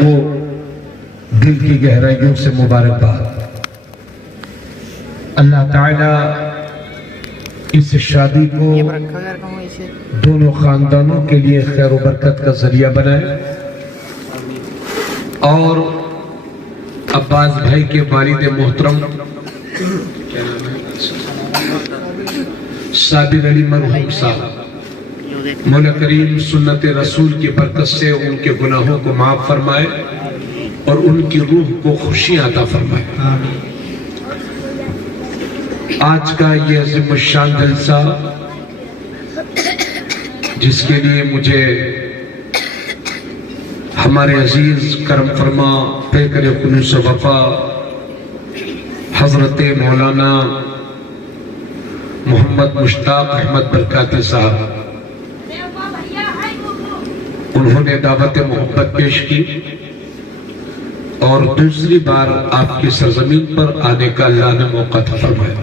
وہ دل کی گہرائیوں سے مبارکباد۔ اللہ تعالیٰ اس شادی کو دونوں خاندانوں کے لیے خیر و برکت کا ذریعہ بنائے اور عباس بھائی کے والد محترم صابر علی مرحوم صاحب مولا کریم سنت رسول کی برکت سے ان کے گناہوں کو معاف فرمائے اور ان کی روح کو خوشیاں عطا فرمائے۔ آج کا یہ عظیم الشان جلسہ جس کے لیے مجھے ہمارے عزیز کرم فرما پیکر خلوص وفا حضرت مولانا محمد مشتاق احمد برکاتی صاحب انہوں نے دعوت محبت پیش کی اور دوسری بار آپ کی سرزمین پر آنے کا اللہ نے موقع فرمایا۔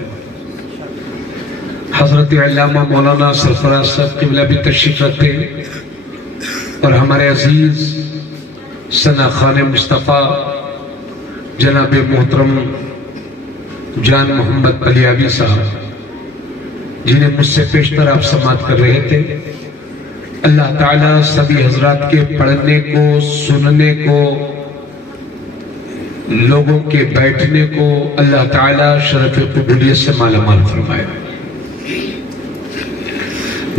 حضرت علامہ مولانا سرفراز صاحب قبلہ بھی تشریف رکھتے ہیں اور ہمارے عزیز ثنا خان مصطفیٰ جناب محترم جان محمد پلیاوی صاحب جنہیں مجھ سے پیشتر آپ سماعت کر رہے تھے۔ اللہ تعالیٰ سبھی حضرات کے پڑھنے کو سننے کو لوگوں کے بیٹھنے کو اللہ تعالیٰ شرف قبولیت سے مالا مال فرمائے۔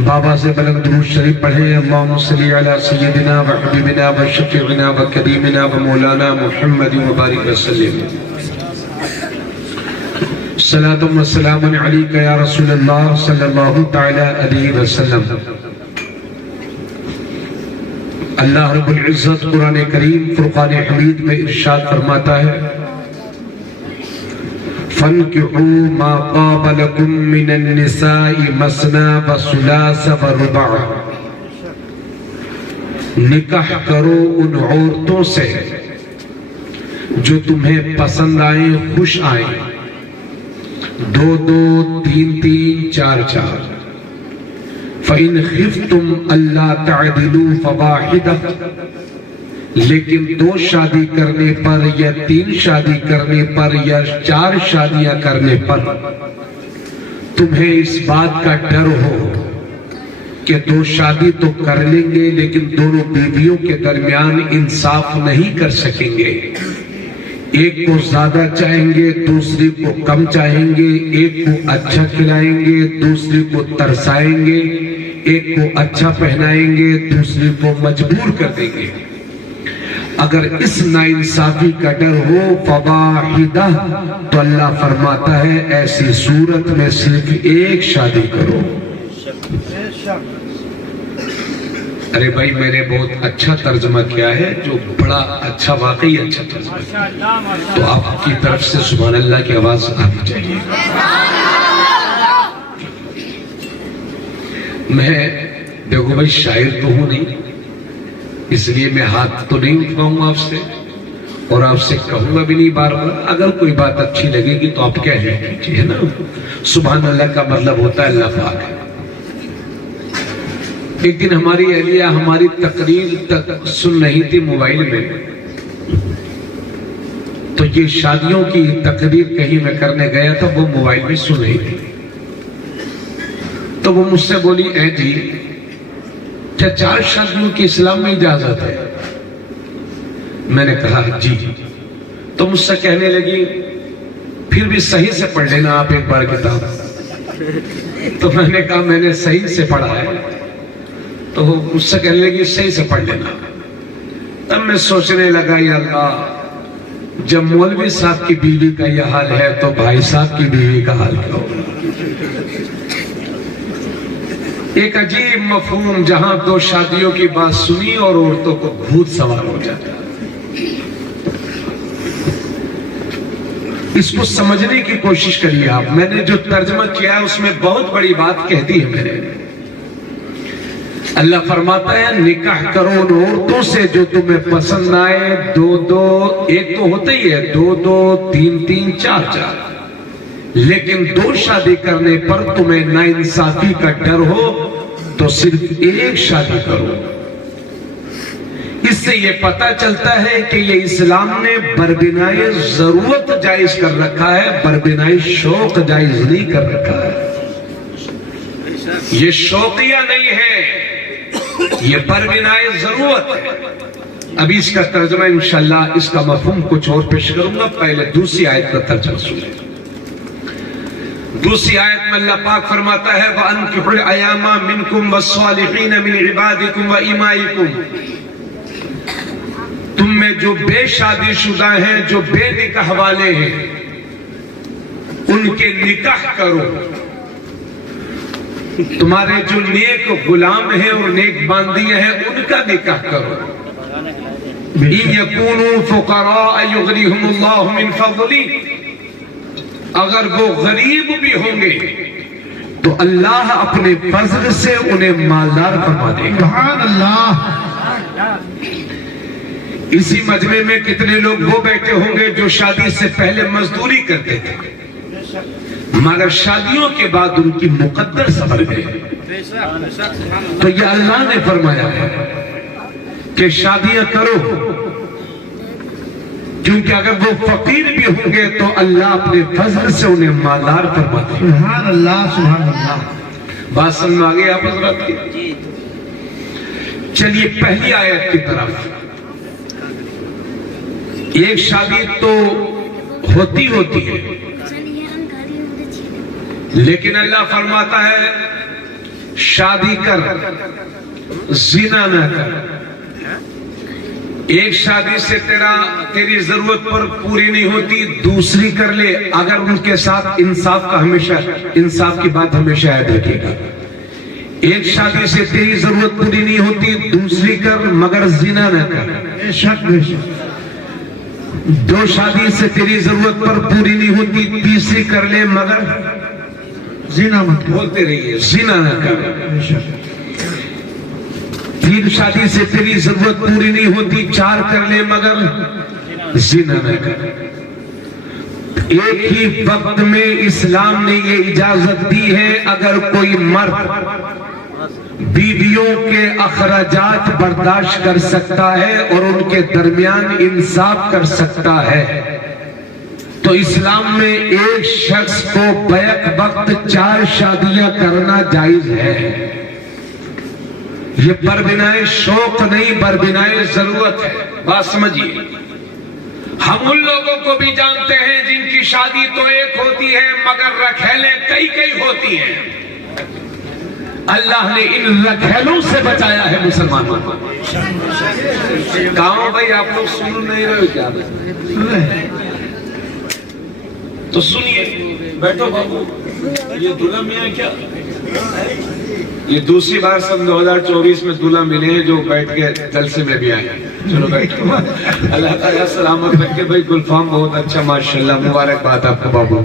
بابا سے بلند درود شریف پڑھیں۔ اللہم صلی علی سیدنا و حبیبنا و شفیعنا و کریمنا و مولانا محمد و بارک وسلم۔ صلاۃ و سلام علیک یا رسول اللہ صلی اللہ تعالی علیہ وسلم۔ اللہ رب العزت قرآن کریم فرقان حمید میں ارشاد فرماتا ہے فَانْكِحُوا مَا طَابَ لَكُم مِّنَ النِّسَاءِ مَثْنَىٰ وَثُلَاثَ وَرُبَاعَ، نکاح کرو ان عورتوں سے جو تمہیں پسند آئیں، خوش آئیں، دو دو تین تین چار چار۔ فَإِنْ خِفْتُمْ أَلَّا تَعْدِلُوا فَوَاحِدَةً، لیکن دو شادی کرنے پر یا تین شادی کرنے پر یا چار شادیاں کرنے پر تمہیں اس بات کا ڈر ہو کہ دو شادی تو کر لیں گے لیکن دونوں بیویوں کے درمیان انصاف نہیں کر سکیں گے، ایک کو زیادہ چاہیں گے دوسری کو کم چاہیں گے، ایک کو اچھا کھلائیں گے دوسری کو ترسائیں گے، ایک کو اچھا پہنائیں گے دوسری کو مجبور کر دیں گے۔ اگر اس ناانصافی کا ڈر ہو فواحدہ، تو اللہ فرماتا ہے ایسی صورت میں صرف ایک شادی کرو۔ ارے بھائی میں نے بہت اچھا ترجمہ کیا ہے، جو بڑا اچھا واقعی اچھا ترجمہ، تو آپ کی طرف سے سبحان اللہ کی آواز آنی چاہیے۔ میں دیکھو بھائی شاعر تو ہوں نہیں، اس لیے میں ہاتھ تو نہیں اٹھاؤں گا آپ سے اور آپ سے کہوں گا بھی نہیں بار بار۔ اگر کوئی بات اچھی لگے گی تو آپ کہہ لیجیے نا۔ سبحان اللہ کا مطلب ہوتا ہے اللہ پاک ہے۔ ایک دن ہماری اہلیہ ہماری تقریر تک سن رہی تھی موبائل میں، تو یہ شادیوں کی تقریر کہیں میں کرنے گیا تھا، وہ موبائل میں سن رہی تھی، تو وہ مجھ سے بولی اے جی کیا چار شادیوں کی اسلام میں اجازت ہے؟ میں نے کہا جی۔ تو مجھ سے کہنے لگی پھر بھی صحیح سے پڑھ لینا آپ ایک بار کتاب۔ تو میں نے کہا میں نے صحیح سے پڑھا ہے۔ تو وہ مجھ سے کہنے لگی صحیح سے پڑھ لینا۔ تب میں سوچنے لگا یا اللہ، جب مولوی صاحب کی بیوی کا یہ حال ہے تو بھائی صاحب کی بیوی کا حال کیا ہوگا؟ ایک عجیب مفہوم، جہاں دو شادیوں کی بات سنی اور عورتوں کو بھوت سوار ہو جاتا ہے۔ اس کو سمجھنے کی کوشش کریے آپ۔ میں نے جو ترجمہ کیا ہے اس میں بہت بڑی بات کہہ دی ہے میں نے۔ اللہ فرماتا ہے نکاح کرو ان عورتوں سے جو تمہیں پسند آئے، دو دو، ایک تو ہوتا ہی ہے دو دو تین تین چار چار، لیکن دو شادی کرنے پر تمہیں ناانصافی کا ڈر ہو تو صرف ایک شادی کرو۔ اس سے یہ پتہ چلتا ہے کہ یہ اسلام نے بربنائے ضرورت جائز کر رکھا ہے، بربنائے شوق جائز نہیں کر رکھا ہے۔ یہ شوقیہ نہیں ہے، یہ بربنائے ضرورت ہے۔ ابھی اس کا ترجمہ انشاءاللہ اس کا مفہوم کچھ اور پیش کروں گا، پہلے دوسری آیت کا ترجمہ سنیں۔ دوسری آیت میں اللہ پاک فرماتا ہے وَأَنْكِحُوا الْأَيَامَ مِنْكُمْ وَالصَّالِحِينَ مِنْ عِبَادِكُمْ وَإِمَائِكُمْ، تم میں جو بے شادی شدہ ہیں، جو بے نکاح والے ہیں، ان کے نکاح کرو۔ تمہارے جو نیک غلام ہیں اور نیک باندیاں ہیں ان کا نکاح کرو۔ إِن يَكُونُوا فُقَرَاءَ يُغْنِهُمُ اللَّهُ مِنْ فَضْلِهِ، اگر وہ غریب بھی ہوں گے تو اللہ اپنے فضل سے انہیں مالدار فرما دے گا۔ سبحان اللہ۔ اسی مجمع میں کتنے لوگ وہ بیٹھے ہوں گے جو شادی سے پہلے مزدوری کرتے تھے مگر شادیوں کے بعد ان کی مقدر سنور گئے۔ تو یہ اللہ نے فرمایا ہے کہ شادیاں کرو، کیونکہ اگر وہ فقیر بھی ہوں گے تو اللہ اپنے فضل سے انہیں مالدار فرما دے۔ سبحان اللہ، سبحان اللہ۔ بات سمجھ میں آگے آپ حضرات کی؟ چلیے پہلی آیت کی طرف۔ ایک شادی تو ہوتی ہے لیکن اللہ فرماتا ہے شادی کر، زنا نہ کر۔ ایک شادی سے تیری ضرورت پر پوری نہیں ہوتی، دوسری کر لے، اگر ان کے ساتھ انصاف کی بات ہمیشہ یاد رکھے گا۔ ایک شادی سے تیری ضرورت پوری نہیں ہوتی، دوسری کر مگر زنا نہ کر۔ بے شک بے شک۔ دو شادی سے تیری ضرورت پر پوری نہیں ہوتی، تیسری کر لے مگر زنا مت کر۔ بولتے رہیے زنا نہ کر۔ تین شادی سے تیری ضرورت پوری نہیں ہوتی، چار کر لے مگر زنا نہ کر۔ ایک ہی وقت میں اسلام نے یہ اجازت دی ہے اگر کوئی مرد بیویوں کے اخراجات برداشت کر سکتا ہے اور ان کے درمیان انصاف کر سکتا ہے تو اسلام میں ایک شخص کو بیک وقت 4 شادیاں کرنا جائز ہے۔ یہ بربنائے شوق نہیں، بربنائے ضرورت ہے۔ بات سمجھیے، ہم ان لوگوں کو بھی جانتے ہیں جن کی شادی تو ایک ہوتی ہے مگر رکھیلیں کئی ہوتی ہیں۔ اللہ نے ان رکھیلوں سے بچایا ہے مسلمانوں کو۔ کہاں بھائی آپ لوگ سن نہیں رہے کیا؟ تو سنیے، بیٹھو بابو، یہ دلہا میاں کیا؟ یہ دوسری بار سن 2024 میں دلہا ملے ہیں جو بیٹھ کے جلسے میں بھی آئے ہیں۔ چلو بیٹھو، اللہ تعالیٰ سلامت رکھے۔ بھائی گلفام بہت اچھا، ماشاءاللہ، مبارکباد آپ کو بابو۔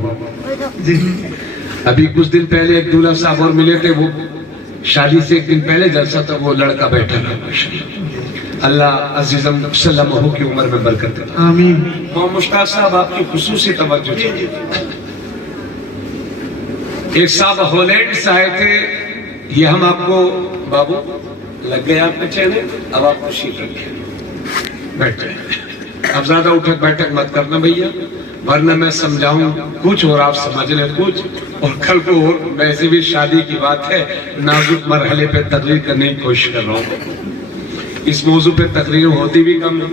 ابھی کچھ دن پہلے ایک دلہا صاحب اور ملے تھے، وہ شادی سے ایک دن پہلے جلسہ تھا، وہ لڑکا بیٹھا رہا، ماشاءاللہ۔ اللہ عزیزم سلمہ کی عمر میں برکت دے۔ آمین۔ محمد مشتاق صاحب آپ کی خصوصی توجہ چاہیے۔ ایک صاحب ہالینڈ سے آئے تھے، یہ ہم آپ کو بابو لگ گئے آپ کے چہرے، اب آپ تشریف رکھیں، بیٹھ جائیں۔ اب زیادہ اٹھک بیٹھک مت کرنا بھیا، ورنہ میں سمجھاؤں کچھ اور آپ سمجھ لیں کچھ، اور کل کو اور ویسے بھی شادی کی بات ہے، نازک مرحلے پہ تقریر کرنے کی کوشش کر رہا ہوں۔ اس موضوع پہ تقریر ہوتی بھی کم ہے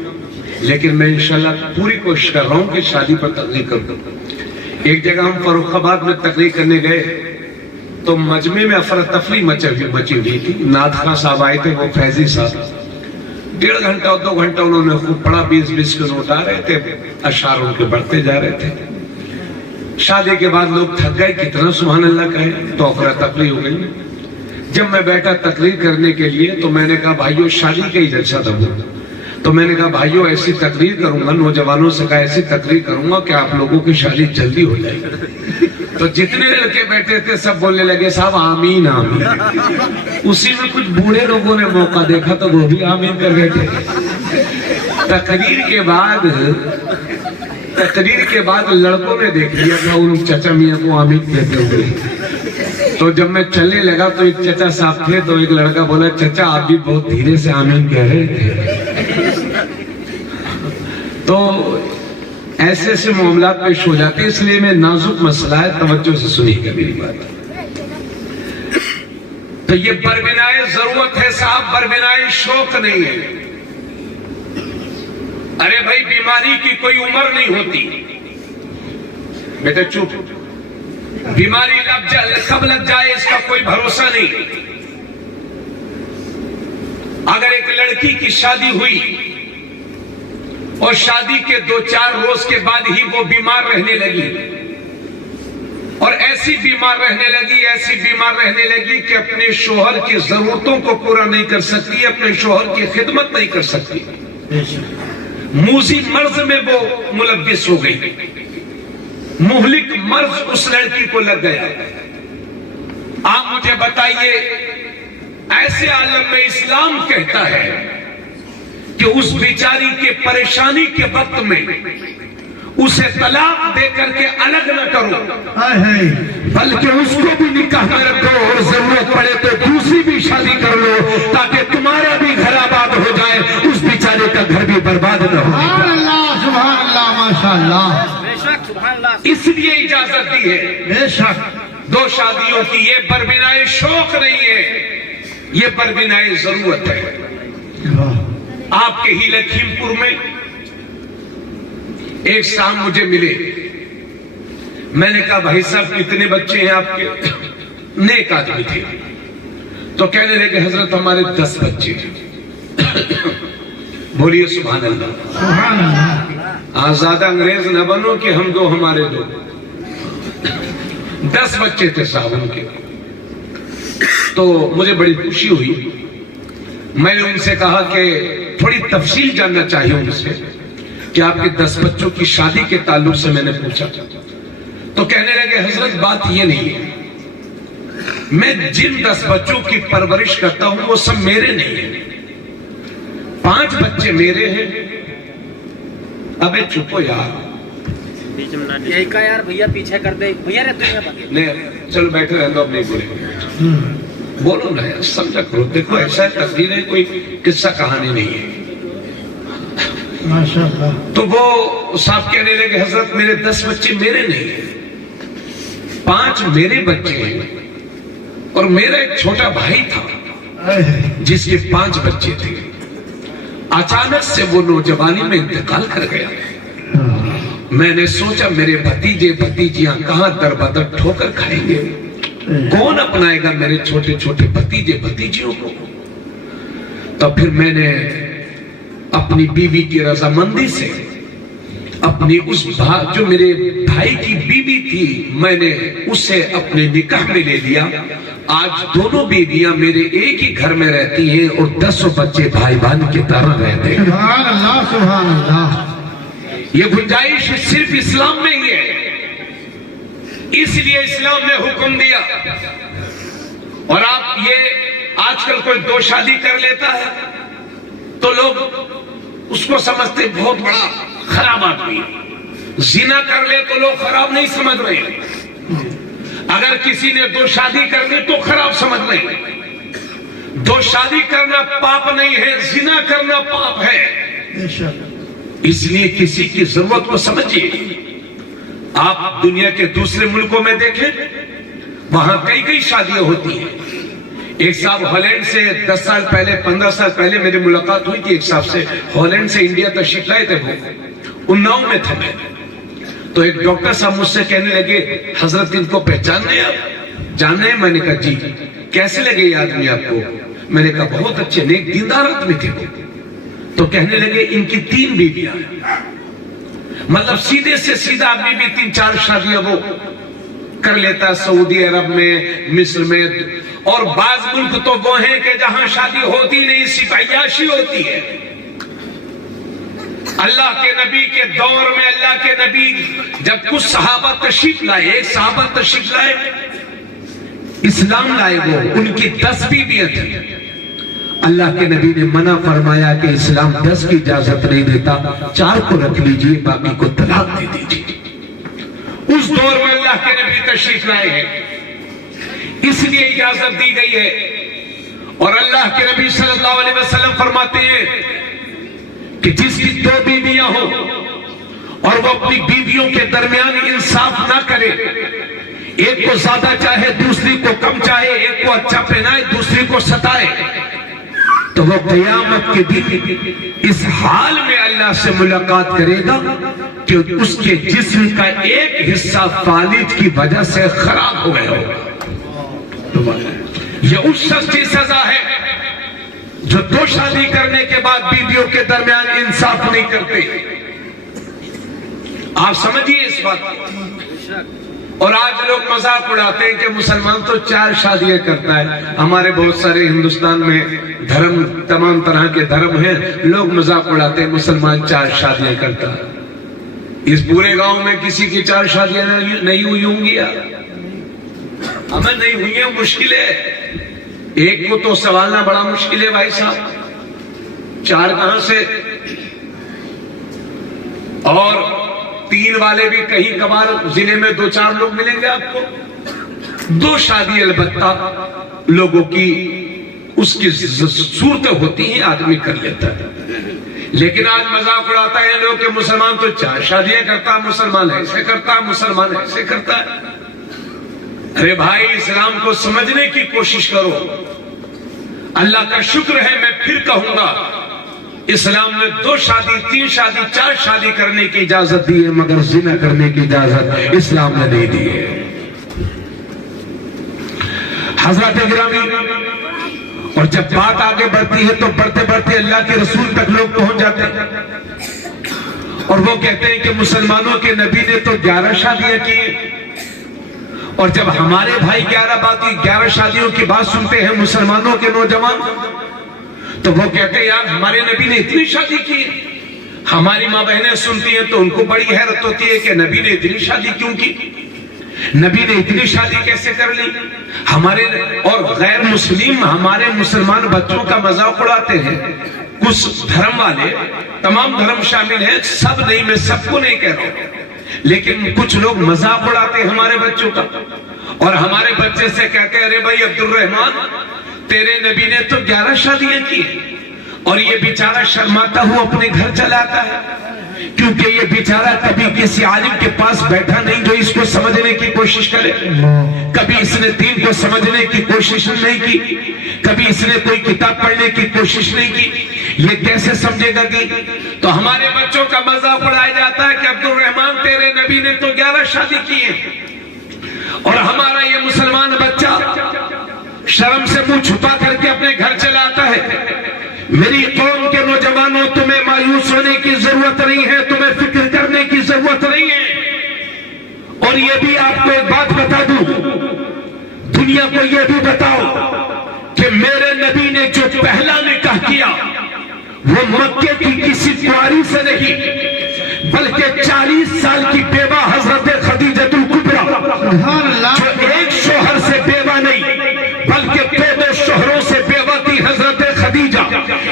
لیکن میں انشاءاللہ پوری کوشش کر رہا ہوں کہ شادی پر تقریر کروں۔ ایک جگہ ہم فروخ آباد میں تقریر کرنے گئے تو مجمع میں افراتفری مچی ہوئی تھی۔ نعت خان صاحب آئے تھے، وہ فیضی صاحب، 1.5 گھنٹہ 2 گھنٹہ انہوں نے خوب پڑھا، 20 کے نوٹ آ رہے تھے، اشعار ان کے بڑھتے جا رہے تھے۔ شادی کے بعد لوگ تھک گئے، کتنا سبحان اللہ کہیں، تو افراتفری ہو گئی۔ جب میں بیٹھا تقریر کرنے کے لیے تو میں نے کہا بھائیو شادی کا ہی جلسہ تھا، تو میں نے کہا بھائیو ایسی تقریر کروں گا، نوجوانوں سے کہا ایسی تقریر کروں گا کہ آپ لوگوں کی شادی جلدی ہو جائے گی۔ تو جتنے لڑکے بیٹھے تھے سب بولنے لگے صاحب آمین آمین۔ اسی میں کچھ بوڑھے لوگوں نے موقع دیکھا تو وہ بھی آمین کر رہے تھے۔ تقریر کے بعد لڑکوں نے دیکھ لیا تھا ان چچا میاں کو آمین کہتے ہوئے۔ تو جب میں چلنے لگا تو ایک چچا صاحب تھے، تو ایک لڑکا بولا چچا آپ بھی بہت دھیرے سے آمین کہہ رہے تھے۔ تو ایسے ایسے معاملات پیش ہو جاتے ہیں، اس لیے میں نازک مسئلہ ہے، توجہ سے سنیے گا میری بات۔ تو یہ بربنائے ضرورت ہے صاحب، بربنائے شوق نہیں ہے۔ ارے بھائی بیماری کی کوئی عمر نہیں ہوتی، بیٹا چپ، بیماری کب لگ جائے اس کا کوئی بھروسہ نہیں۔ اگر ایک لڑکی کی شادی ہوئی اور شادی کے 2-4 روز کے بعد ہی وہ بیمار رہنے لگی، اور ایسی بیمار رہنے لگی کہ اپنے شوہر کی ضرورتوں کو پورا نہیں کر سکتی، اپنے شوہر کی خدمت نہیں کر سکتی، موذی مرض میں وہ ملوث ہو گئی، مہلک مرض اس لڑکی کو لگ گیا۔ آپ مجھے بتائیے، ایسے عالم میں اسلام کہتا ہے کہ اس بیچاری کے پریشانی کے وقت میں اسے طلاق دے کر کے الگ نہ کرو، بلکہ اس کو بھی نکاح میں رکھو، اور ضرورت پڑے تو دوسری بھی شادی کر لو، تاکہ تمہارا بھی گھر آباد ہو جائے، اس بیچارے کا گھر بھی برباد نہ ہو۔ سبحان اللہ، سبحان اللہ، ماشاءاللہ۔ اس لیے اجازت دی ہے بے شک 2 شادیوں کی۔ یہ بربنائے شوق نہیں ہے، یہ بربنائے ضرورت ہے۔ آپ کے ہی لکھیم پور میں ایک شام مجھے ملے، میں نے کہا بھائی صاحب کتنے بچے ہیں آپ کے؟ نیک آدمی تھے، تو کہنے لگے حضرت ہمارے 10 بچے ہیں۔ بولیے سبحان اللہ۔ سبحان اللہ۔ زیادہ انگریز نہ بنو کہ ہم 2 ہمارے 2۔ 10 بچے تھے صاحب ان کے۔ تو مجھے بڑی خوشی ہوئی، میں نے ان سے کہا کہ تھوڑی تفصیل جاننا چاہیے ان سے کہ آپ کے 10 بچوں کی شادی کے تعلق سے میں نے پوچھا، تو کہنے لگے حضرت بات یہ نہیں ہے، میں جن 10 بچوں کی پرورش کرتا ہوں وہ سب میرے نہیں ہیں، 5 بچے میرے ہیں۔ ابے چپو یار، یہی کا یار بھیا پیچھے کر دے، بھیا رہتے ہیں نہیں چلو بیٹھے رہنے دو، اب نہیں بولے، بولو نا یار، سمجھا کرو۔ دیکھو ایسا تقدیر ہے، کوئی قصہ کہانی نہیں ہے۔ ماشاءاللہ۔ تو وہ صاحب کہنے لگے حضرت میرے 10 بچے میرے نہیں ہیں، 5 میرے بچے ہیں، اور میرا ایک چھوٹا بھائی تھا جس کے 5 بچے تھے، اچانک سے وہ نوجوانی میں انتقال کر گیا۔ میں نے سوچا میرے بھتیجے بھتیجیاں کہاں در بدر ٹھوکر کھائیں گے، کون اپنائے گا میرے چھوٹے چھوٹے بھتیجے بھتیجیوں کو؟ تو پھر میں نے اپنی بیوی کی رضامندی سے اپنی اس جو میرے بھائی کی بیوی تھی، میں نے اسے اپنے نکاح میں لے لیا۔ آج دونوں بیویاں میرے ایک ہی گھر میں رہتی ہیں اور 10 بچے بھائی بہن کی طرح رہتے ہیں۔ سبحان اللہ، سبحان اللہ۔ یہ گنجائش صرف اسلام میں ہی ہے، اس لیے اسلام نے حکم دیا۔ اور آپ یہ آج کل کوئی 2 شادی کر لیتا ہے تو لوگ اس کو سمجھتے بہت بڑا خراب آدمی، زنا کر لے تو لوگ خراب نہیں سمجھ رہے، اگر کسی نے 2 شادی کر لی تو خراب سمجھ رہے۔ 2 شادی کرنا پاپ نہیں ہے، زنا کرنا پاپ ہے۔ بے شک۔ اس لیے کسی کی ضرورت کو سمجھیے۔ آپ دنیا کے دوسرے ملکوں میں دیکھیں، وہاں کئی شادیاں ہوتی ہیں۔ ایک صاحب ہالینڈ سے 10 سال پہلے 15 سال پہلے میری ملاقات ہوئی تھی، ایک صاحب سے ہالینڈ سے انڈیا تشریف لائے تھے، وہ 9 میں تھا میں، تو ایک ڈاکٹر صاحب مجھ سے کہنے لگے حضرت ان کو پہچاننے ہیں آپ؟ جاننے ہیں؟ میں نے کہا جی۔ کیسے لگے یہ آدمی آپ کو؟ میں نے کہا بہت اچھے نیک دیندار آدمی تھے وہ۔ تو کہنے لگے ان کی 3 بیویاں، مطلب سیدھے سے سیدھا آدمی بھی 3-4 شادیاں وہ کر لیتا ہے، سعودی عرب میں، مصر میں، اور بعض ملک تو وہ ہیں کہ جہاں شادی ہوتی نہیں، صرف عیاشی ہوتی ہے۔ اللہ کے نبی کے دور میں اللہ کے نبی جب کچھ صحابہ تشریف لائے، ایک صحابہ تشریف لائے، اسلام لائے، وہ ان کی 10 بیویاں تھیں۔ اللہ کے نبی نے منع فرمایا کہ اسلام 10 کی اجازت نہیں دیتا، 4 کو رکھ لیجئے، باقی کو طلاق دے دیجئے۔ اس دور میں اللہ کے نبی تشریف لائے ہیں، اس لیے اجازت دی گئی ہے۔ اور اللہ کے نبی صلی اللہ علیہ وسلم فرماتے ہیں کہ جس کی 2 بیویاں ہوں اور وہ اپنی بیویوں کے درمیان انصاف نہ کرے، ایک کو زیادہ چاہے دوسری کو کم چاہے، ایک کو اچھا پہنائے دوسری کو ستائے، تو وہ قیامت کے دن اس حال میں اللہ سے ملاقات کرے گا کہ اس کے جسم کا ایک حصہ فالج کی وجہ سے خراب ہو گیا ہوگا۔ یہ اس شخص کی سزا ہے جو 2 شادی کرنے کے بعد بیویوں کے درمیان انصاف نہیں کرتے۔ آپ سمجھیے اس بات کو۔ اور آج لوگ مذاق اڑاتے ہیں کہ مسلمان تو 4 شادیاں کرتا ہے۔ ہمارے بہت سارے ہندوستان میں دھرم، تمام طرح کے دھرم ہیں، لوگ مذاق اڑاتے ہیں مسلمان 4 شادیاں کرتا ہے۔ اس پورے گاؤں میں کسی کی 4 شادیاں نہیں ہوئی ہوں گی، ہمیں نہیں ہوئی ہیں، مشکل ہے۔ ایک کو تو سوالنا بڑا مشکل ہے بھائی صاحب، 4 کہاں سے؟ اور 3 والے بھی کہیں کبھار ضلع میں 2-4 لوگ ملیں گے آپ کو۔ 2 شادی البتہ لوگوں کی اس کی صورتیں ہوتی ہیں، آدمی کر لیتا ہے۔ لیکن آج مذاق اڑاتا ہے لوگ کہ مسلمان تو 4 شادیاں کرتا، مسلمان ایسے کرتا، مسلمان ایسے کرتا ہے۔ ارے بھائی، اسلام کو سمجھنے کی کوشش کرو۔ اللہ کا شکر ہے، میں پھر کہوں گا، اسلام نے 2 شادی، 3 شادی، 4 شادی کرنے کی اجازت دی ہے، مگر زنا کرنے کی اجازت اسلام نے نہیں دی ہے۔ حضرات گرامی، اور جب بات آگے بڑھتی ہے تو بڑھتے بڑھتے اللہ کے رسول تک لوگ پہنچ جاتے ہیں، اور وہ کہتے ہیں کہ مسلمانوں کے نبی نے تو 11 شادیاں کی ہیں۔ اور جب ہمارے بھائی 11 شادیوں کی بات سنتے ہیں مسلمانوں کے نوجوان، تو وہ کہتے ہیں یار ہمارے نبی نے اتنی شادی کی۔ ہماری ماں بہنیں سنتی ہیں تو ان کو بڑی حیرت ہوتی ہے کہ نبی نے اتنی شادی کیوں کی، نبی نے اتنی شادی کیسے کر لی۔ ہمارے اور غیر مسلم ہمارے مسلمان بچوں کا مذاق اڑاتے ہیں۔ کچھ دھرم والے، تمام دھرم شامل ہیں، سب نہیں، میں سب کو نہیں کہہ رہا ہوں، لیکن کچھ لوگ مذاق اڑاتے ہیں ہمارے بچوں کا، اور ہمارے بچے سے کہتے ہیں ارے بھائی عبد الرحمان، تیرے نبی نے تو 11 شادیاں کی ہیں، اور یہ بیچارہ شرماتا ہوا اپنے گھر چلا آتا ہے، کیونکہ یہ بیچارہ کبھی کسی عالم کے پاس بیٹھا نہیں جو اس کو سمجھنے کی کوشش کرے، کبھی اس نے دین کو سمجھنے کی کوشش نہیں کی، کبھی اس نے کوئی کتاب پڑھنے کی کوشش نہیں کی، یہ کیسے سمجھے گا کہ؟ تو ہمارے بچوں کا مذاق اڑایا جاتا ہے کہ عبد الرحمان تیرے نبی نے تو 11 شادی کی ہے، اور ہمارا یہ مسلمان بچہ شرم سے منہ چھپا کر کے اپنے گھر چلا آتا ہے۔ میری قوم کے نوجوانوں، تمہیں مایوس ہونے کی ضرورت نہیں ہے، تمہیں فکر کرنے کی ضرورت نہیں ہے۔ اور یہ بھی آپ کو ایک بات بتا دوں، دنیا کو یہ بھی بتاؤ کہ میرے نبی نے جو پہلا نکاح کیا وہ مکے کی کسی کنواری سے نہیں، بلکہ 40 سال کی بیوہ حضرت خدیجہ الکبریٰ، جو ایک شوہر سے بیوہ نہیں بلکہ 2 شوہروں سے بیوہ تھی حضرت خدیجہ،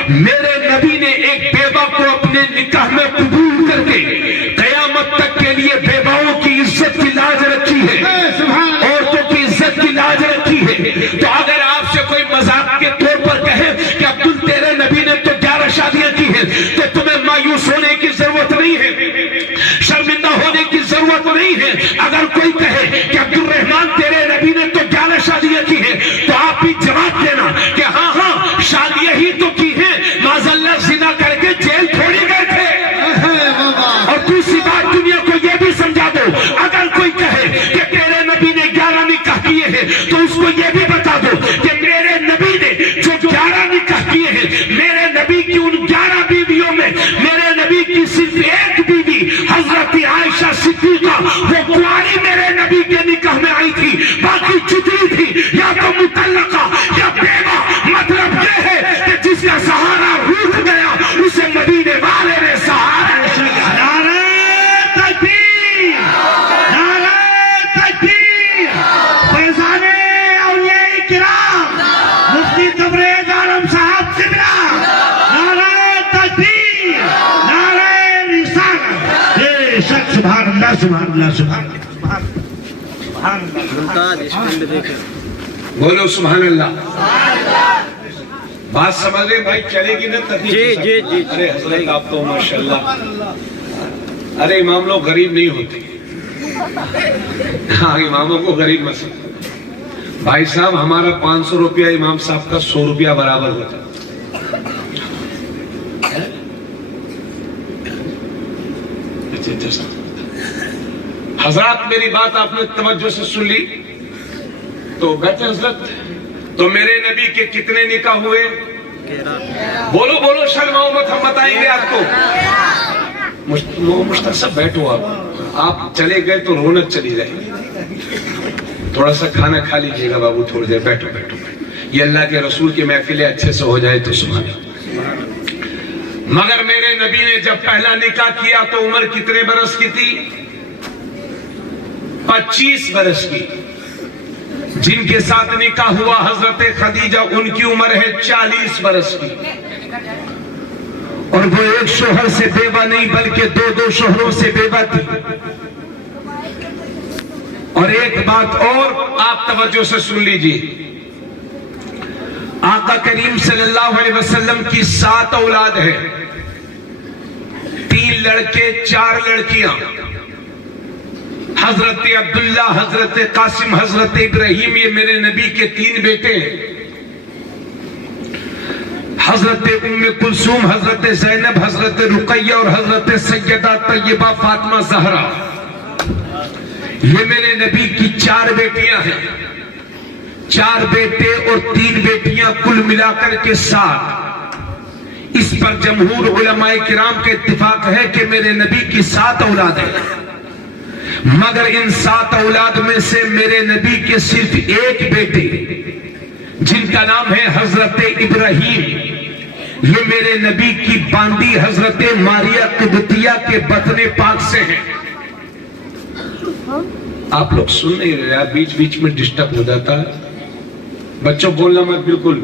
میرے نبی نے ایک بیوہ کو اپنے نکاح میں قبول کر کے قیامت تک کے لیے بیواؤں کی عزت کی لاج رکھی ہے، عورتوں کی عزت کی لاج رکھی ہے۔ تو اگر آپ سے کوئی مذاق کے طور پر کہے کہ عبدال تیرے نبی نے تو 11 شادیاں کی ہیں، تو تمہیں مایوس ہونے کی ضرورت نہیں ہے، شرمندہ ہونے کی ضرورت نہیں ہے۔ اگر کوئی کہے کہ عبد الرحمان تیرے نبی نے تو 11 شادیاں کی ہیں، تو آپ بھی جواب دینا کہ ہاں ہاں شادیاں ہی تو کی ہیں، معاذ اللہ زنا کر کے جیل تھوڑی گئے تھے۔ اور دوسری بات دنیا کو یہ بھی سمجھا دو، اگر کوئی کہے کہ تیرے نبی نے 11 نکاح کیے ہیں، تو اس کو یہ بھی بتا دو کہ میرے نبی نے جو 11 نکاح کیے ہیں، میرے نبی کی ان 11 بیویوں میں میرے نبی کی صرف ایک بیوی حضرت عائشہ صدیقہ، وہ کنواری میرے نبی کے نکاح میں آئی تھی، باقی جتنی تھی یا تو مطلقہ یا بیوہ۔ مطلب یہ ہے کہ جس کا سہارا روٹھ گیا اسے مدینے والے نے سہارا۔ نعرہ تکبیر، نعرہ تکبیر، فیضان اولیاء کرام مفتی تبریز عالم صاحب قبلہ، نعرہ تکبیر، نعرہ رسالت۔ بے شک سبحان اللہ، سبحان اللہ، سبحان اللہ، سبحان اللہ۔ بولو سبحان اللہ۔ بات سمجھ رہے بھائی، چلے گی نا تبھی؟ جی جی جی۔ ارے حضرت آپ تو ماشاءاللہ ارے امام لوگ غریب نہیں ہوتے. ہاں اماموں کو غریب مت سمجھو. بھائی صاحب ہمارا 500 روپیہ امام صاحب کا 100 روپیہ برابر ہوتا. حضرات میری بات آپ نے توجہ سے سن لی تو بیٹھے حضرت. تو میرے نبی کے کتنے نکاح ہوئے؟ بولو بولو شرماؤ مت، ہم بتائیں گے آپ کو. مختصر بیٹھو. آپ چلے گئے تو رونق چلی جائے گی. تھوڑا سا کھانا کھا لیجیے گا بابو، تھوڑی دیر بیٹھو بیٹھو. یہ اللہ کے رسول کی محفلیں اچھے سے ہو جائے تو سنانے. مگر میرے نبی نے جب پہلا نکاح کیا تو عمر کتنے برس کی تھی؟ 25 برس کی. جن کے ساتھ نکاح ہوا حضرت خدیجہ ان کی عمر ہے 40 برس کی. اور وہ ایک شوہر سے بیوہ نہیں بلکہ دو شوہروں سے بیوہ تھی. اور ایک بات اور آپ توجہ سے سن لیجئے. آقا کریم صلی اللہ علیہ وسلم کی 7 اولاد ہے. 3 لڑکے 4 لڑکیاں. حضرت عبداللہ، حضرت قاسم، حضرت ابراہیم، یہ میرے نبی کے 3 بیٹے ہیں. حضرت ام کلثوم، حضرت زینب، حضرت رقیہ اور حضرت سیدہ طیبہ فاطمہ زہرا، یہ میرے نبی کی 4 بیٹیاں ہیں. 4 بیٹے اور 3 بیٹیاں کل ملا کر کے 7. اس پر جمہور علماء کرام کا اتفاق ہے کہ میرے نبی کی 7 اولاد ہیں. مگر ان 7 اولاد میں سے میرے نبی کے صرف ایک بیٹے جن کا نام ہے حضرت ابراہیم، یہ میرے نبی کی باندی حضرت ماریہ قبطیہ کے بطن پاک سے ہیں. آپ لوگ سن نہیں رہے، بیچ بیچ میں ڈسٹرب ہو جاتا ہے. بچوں بولنا مت بالکل.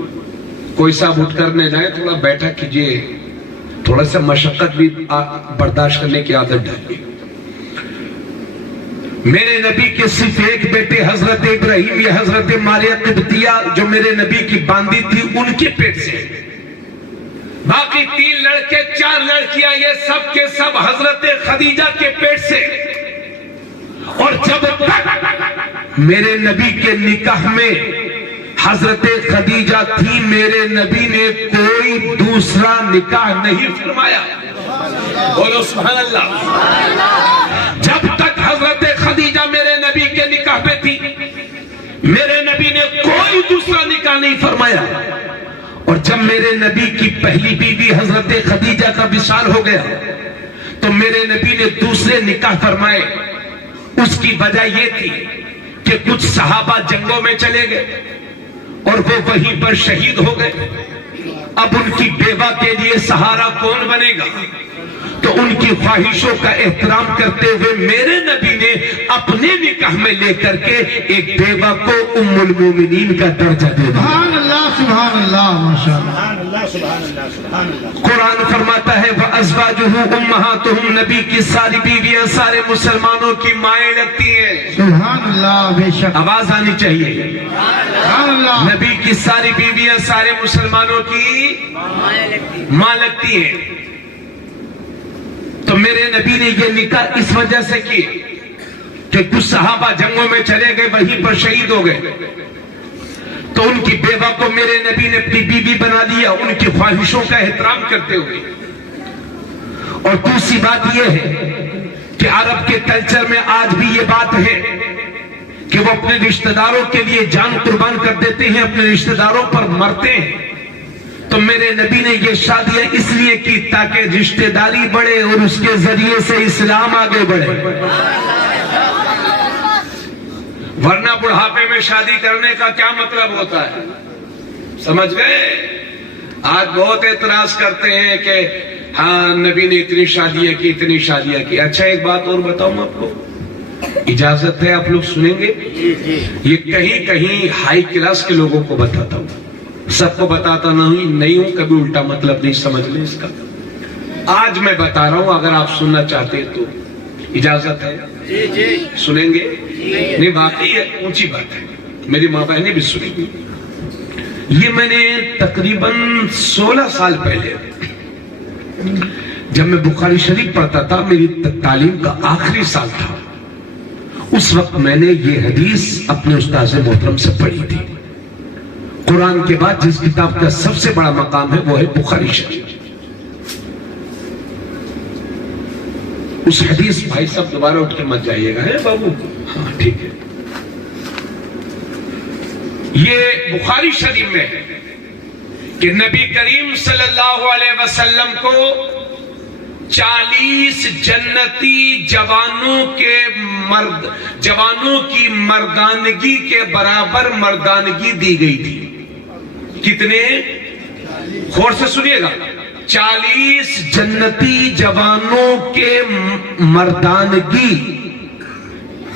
کوئی صاحب اٹھ کر نہ جائے، تھوڑا بیٹھا کیجئے. تھوڑا سا مشقت بھی برداشت کرنے کی عادت ڈالیے. میرے نبی کے صرف ایک بیٹے حضرت ابراہیم، یہ حضرت ماریہ قبطیہ جو میرے نبی کی باندی تھی ان کے پیٹ سے. باقی 3 لڑکے 4 لڑکیاں یہ سب کے سب حضرت خدیجہ کے پیٹ سے. اور جب تک میرے نبی کے نکاح میں حضرت خدیجہ تھی، میرے نبی نے کوئی دوسرا نکاح نہیں فرمایا. بولو سبحان اللہ. جب تک حضرت خدیجہ میرے نبی کے نکاح میں تھی، میرے نبی نے کوئی دوسرا نکاح نہیں فرمایا. اور جب میرے نبی کی پہلی بیوی حضرت خدیجہ کا وصال ہو گیا تو میرے نبی نے دوسرے نکاح فرمائے. اس کی وجہ یہ تھی کہ کچھ صحابہ جنگوں میں چلے گئے اور وہ وہیں پر شہید ہو گئے. اب ان کی بیوہ کے لیے سہارا کون بنے گا؟ تو ان کی خواہشوں کا احترام کرتے ہوئے میرے نبی نے اپنے نکاح میں لے کر کے ایک بیوہ کو ام المومنین کا درجہ دے دیا. سبحان اللہ سبحان اللہ ماشاءاللہ. قرآن فرماتا ہے وَأَزْوَاجُهُ أُمَّهَاتُهُمْ، نبی کی ساری بیویاں سارے مسلمانوں کی مائیں لگتی ہیں. سبحان اللہ. بے شک آواز آنی چاہیے. سبحان اللہ. نبی کی ساری بیویاں سارے مسلمانوں کی ماں لگتی ہیں. تو میرے نبی نے یہ نکاح اس وجہ سے کی کہ کچھ صحابہ جنگوں میں چلے گئے، وہیں پر شہید ہو گئے. تو ان کی بیوہ کو میرے نبی نے اپنی بیوی بنا لیا ان کی خواہشوں کا احترام کرتے ہوئے. اور دوسری بات یہ ہے کہ عرب کے کلچر میں آج بھی یہ بات ہے کہ وہ اپنے رشتہ داروں کے لیے جان قربان کر دیتے ہیں، اپنے رشتہ داروں پر مرتے ہیں. تو میرے نبی نے یہ شادیاں اس لیے کی تاکہ رشتہ داری بڑھے اور اس کے ذریعے سے اسلام آگے بڑھے. ورنہ بڑھاپے میں شادی کرنے کا کیا مطلب ہوتا ہے؟ سمجھ گئے؟ آج بہت اعتراض کرتے ہیں کہ ہاں نبی نے اتنی شادیاں کی اتنی شادیاں کی. اچھا ایک بات اور بتاؤں آپ کو، اجازت ہے آپ لوگ سنیں گے؟ یہ کہیں کہیں ہائی کلاس کے لوگوں کو بتاتا ہوں، سب کو بتاتا نہیں ہوں، کبھی الٹا مطلب نہیں سمجھ لیں اس کا. آج میں بتا رہا ہوں، اگر آپ سننا چاہتے ہیں تو اجازت ہے؟ سنیں گے؟ نہیں واقعی ہے، اونچی بات ہے، میری ماں بہنیں بھی سنیں گی. یہ میں نے تقریباً 16 سال پہلے جب میں بخاری شریف پڑھتا تھا، میری تعلیم کا آخری سال تھا، اس وقت میں نے یہ حدیث اپنے استاذ محترم سے پڑھی تھی۔ قرآن کے بعد جس کتاب کا سب سے بڑا مقام ہے وہ ہے بخاری شریف۔ اس حدیث، بھائی صاحب دوبارہ اٹھ کے مت جائیے گا، ہے بابو؟ ہاں ٹھیک ہے۔ یہ بخاری شریف میں ہے کہ نبی کریم صلی اللہ علیہ وسلم کو 40 جنتی جوانوں کی مردانگی کے برابر مردانگی دی گئی تھی۔ کتنے؟ غور سے سنیے گا، 40 جنتی جوانوں کے مردانگی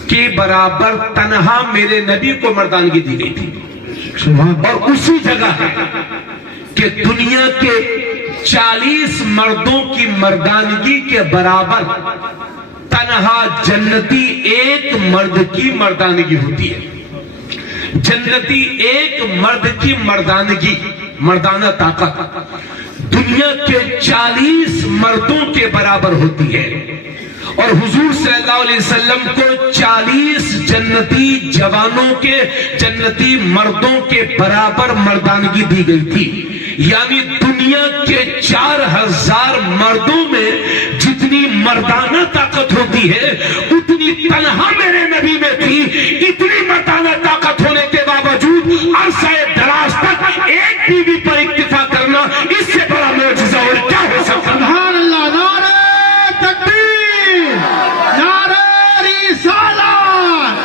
کے برابر تنہا میرے نبی کو مردانگی دی گئی تھی۔ اور اسی جگہ ہے کہ دنیا کے 40 مردوں کی مردانگی کے برابر تنہا جنتی ایک مرد کی مردانگی ہوتی ہے۔ جنتی ایک مرد کی مردانگی، مردانہ طاقت دنیا کے 40 مردوں کے برابر ہوتی ہے، اور حضور صلی اللہ علیہ وسلم کو 40 جنتی جوانوں کے، جنتی مردوں کے برابر مردانگی دی گئی تھی۔ یعنی دنیا کے 4000 مردوں میں جتنی مردانہ طاقت ہوتی ہے اتنی تنہا میرے نبی میں تھی۔ اتنی مردانہ طاقت ہونے کے باوجود عرصہ دراز تک ایک بیوی پر اکتفا کرنا، اس سے بڑا معجزہ اور کیا ہو سکتا ہے؟ سبحان اللہ، نعرہ تکبیر، نعرہ رسالت،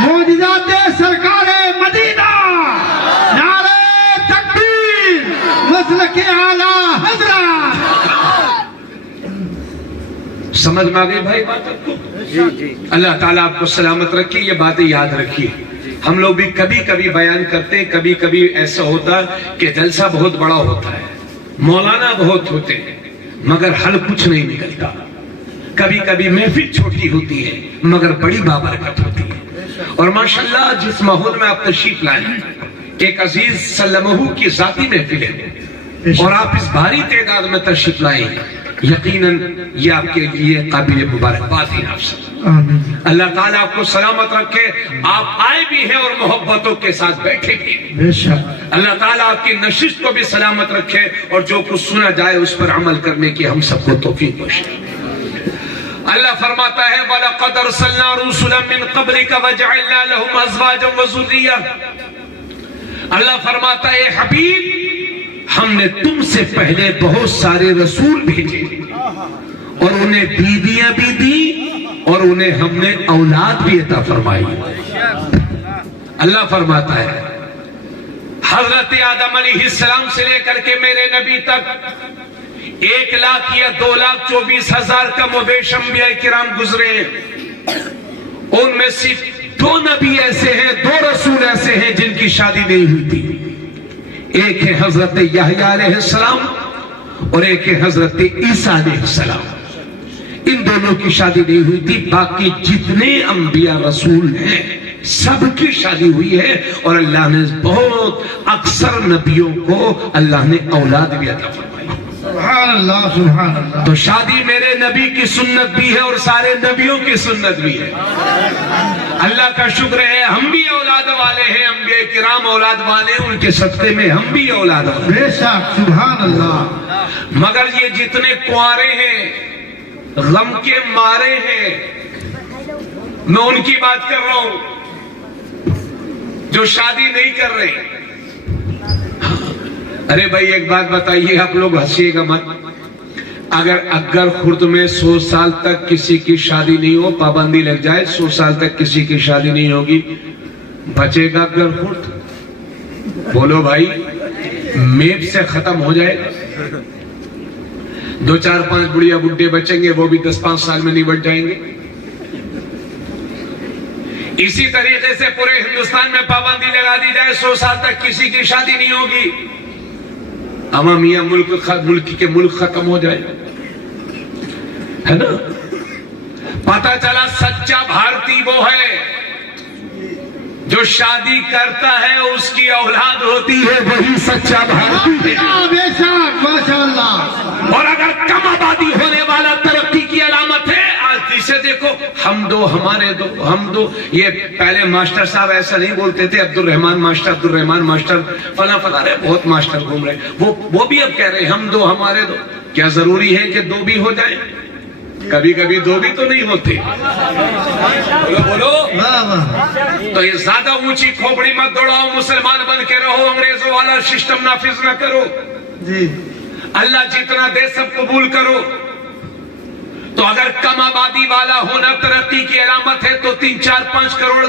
معجزات سرکار مدینہ، نعرہ تکبیر، مسلک اعلیٰ حضرت۔ سمجھ میں آگئی بھائی بات آپ کو؟ اللہ تعالیٰ آپ کو سلامت رکھیے، یہ باتیں یاد رکھیے۔ ہم لوگ بھی کبھی کبھی بیان کرتے ہیں، کبھی کبھی ایسا ہوتا کہ جلسہ بہت بڑا ہوتا ہے، مولانا بہت ہوتے ہیں، مگر حل کچھ نہیں نکلتا۔ کبھی کبھی محفل چھوٹی ہوتی ہے مگر بڑی بابرکت ہوتی ہے۔ اور ماشاءاللہ جس ماحول میں آپ تشریف لائیں، ایک عزیز سلمہ کی ذاتی محفل ہے، اور آپ اس بھاری تعداد میں تشریف لائیں، یقیناً یہ آپ کے لیے قابل مبارکباد ہے۔ آپ سے اللہ تعالیٰ آپ کو سلامت رکھے۔ آپ آئے بھی ہیں اور محبتوں کے ساتھ بیٹھے بھی ہیں۔ بے شک اللہ تعالیٰ آپ کی نشست کو بھی سلامت رکھے، اور جو کچھ سنا جائے اس پر عمل کرنے کی ہم سب کو توفیق بخشے۔ اللہ فرماتا ہے وَلَقَدْ أَرْسَلْنَا رُسُلًا مِّن قَبْلِكَ وَجَعَلْنَا لَهُمْ أَزْوَاجًا وَذُرِّيَّةً۔ اللہ فرماتا ہے حبیب، ہم نے تم سے پہلے بہت سارے رسول بھیجے، اور انہیں بیویاں بھی دی، اور انہیں ہم نے اولاد بھی عطا فرمائی۔ اللہ فرماتا ہے حضرت آدم علیہ السلام سے لے کر کے میرے نبی تک 1,00,000 یا 2,24,000 کم و بیش انبیاء کرام گزرے ہیں۔ ان میں صرف 2 نبی ایسے ہیں، 2 رسول ایسے ہیں جن کی شادی نہیں ہوئی تھی۔ ایک ہے حضرت یحییٰ علیہ السلام، اور ایک ہے حضرت عیسیٰ علیہ السلام۔ ان دونوں کی شادی نہیں ہوئی تھی، باقی جتنے انبیاء رسول ہیں سب کی شادی ہوئی ہے، اور اللہ نے بہت اکثر نبیوں کو اللہ نے اولاد بھی عطا فرمائی۔ سبحان اللہ، سبحان اللہ۔ تو شادی میرے نبی کی سنت بھی ہے اور سارے نبیوں کی سنت بھی ہے۔ اللہ کا شکر ہے ہم بھی اولاد والے ہیں، انبیاء کرام اولاد والے ہیں، ان کے صدقے میں ہم بھی اولاد والے ہیں۔ بے شک، سبحان اللہ۔ مگر یہ جتنے کنوارے ہیں، غم کے مارے ہیں، میں ان کی بات کر رہا ہوں جو شادی نہیں کر رہے۔ ارے بھائی ایک بات بتائیے، آپ لوگ ہنسیے گا مت، اگر خرد میں 100 سال تک کسی کی شادی نہیں ہو، پابندی لگ جائے 100 سال تک کسی کی شادی نہیں ہوگی، بچے گا اگر خرد؟ بولو بھائی، میپ سے ختم ہو جائے گا۔ 2 4 5 بڑھیا بڈھے بچیں گے، وہ بھی 10 5 سال میں نہیں بڑھ جائیں گے۔ اسی طریقے سے پورے ہندوستان میں پابندی لگا دی جائے 100 سال تک کسی کی شادی نہیں ہوگی، عوامیہ ملک کے ملک ختم ہو جائے، ہے نا؟ پتا چلا سچا بھارتی وہ ہے جو شادی کرتا ہے اس کی اولاد ہوتی ہے، وہی سچا بھارتی ہے۔ بے شک، ماشاءاللہ۔ اور اگر کم آبادی ہونے والا ترقی کی علامت ہے، آج جسے دیکھو ہم دو ہمارے دو ہم دو، یہ پہلے ماسٹر صاحب ایسا نہیں بولتے تھے، عبدالرحمان ماسٹر فلاں فلاں رہے، بہت ماسٹر گھوم رہے، وہ بھی اب کہہ رہے ہم دو ہمارے دو۔ کیا ضروری ہے کہ دو بھی ہو جائیں؟ کبھی کبھی دو بھی تو نہیں ہوتے۔ بولو تو یہ زیادہ اونچی کھوپڑی مت دوڑاؤ، مسلمان بن کے رہو، انگریزوں والا سسٹم نافذ نہ کرو، جی اللہ جتنا دے سب قبول کرو۔ تو اگر کم آبادی والا ہونا ترقی کی علامت ہے تو 3-4-5 کروڑ